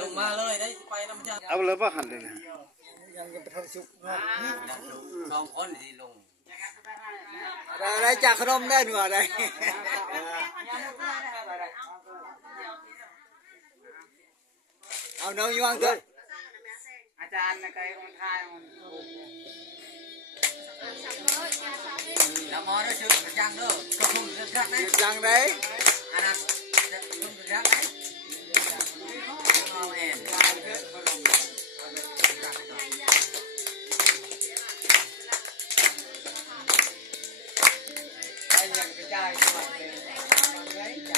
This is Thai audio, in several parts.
ลงมาเลยได้ไปน้ำชาเอาเลยว่าหันเลยนะยังไปทำสุกสองคนที่ลงอะไรจากขนมได้หนูอะไรเอาน้องยวงเถอะอาจารย์ในใจคนไทยแล้วมอได้ชื่อจังเด้อก็คุ้มเรื่องไหนจังไรอันนั้นคุ้มเรื่องไหนเอาเองไอ้ยังกระจายสมัครเลยย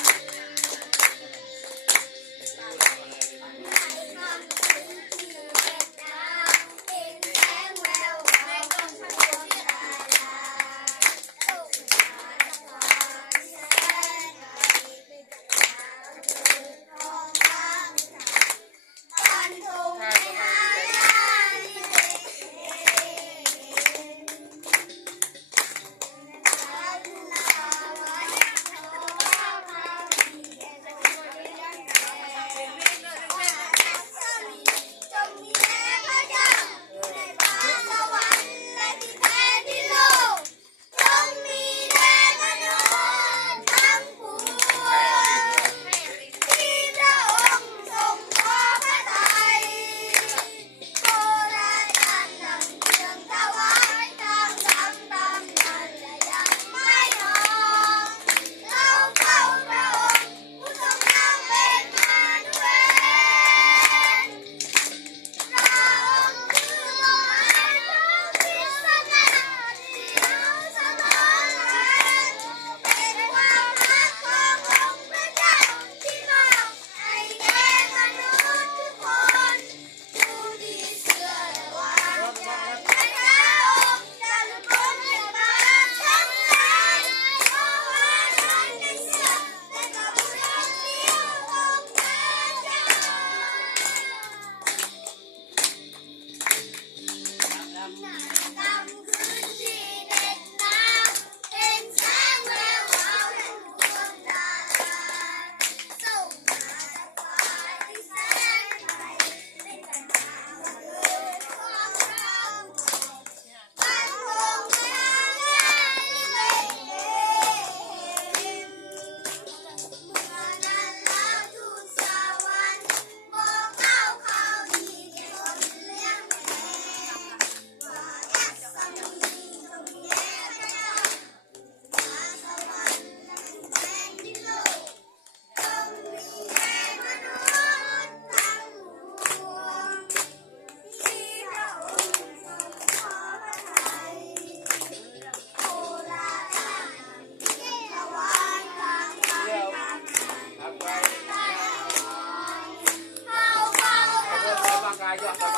อด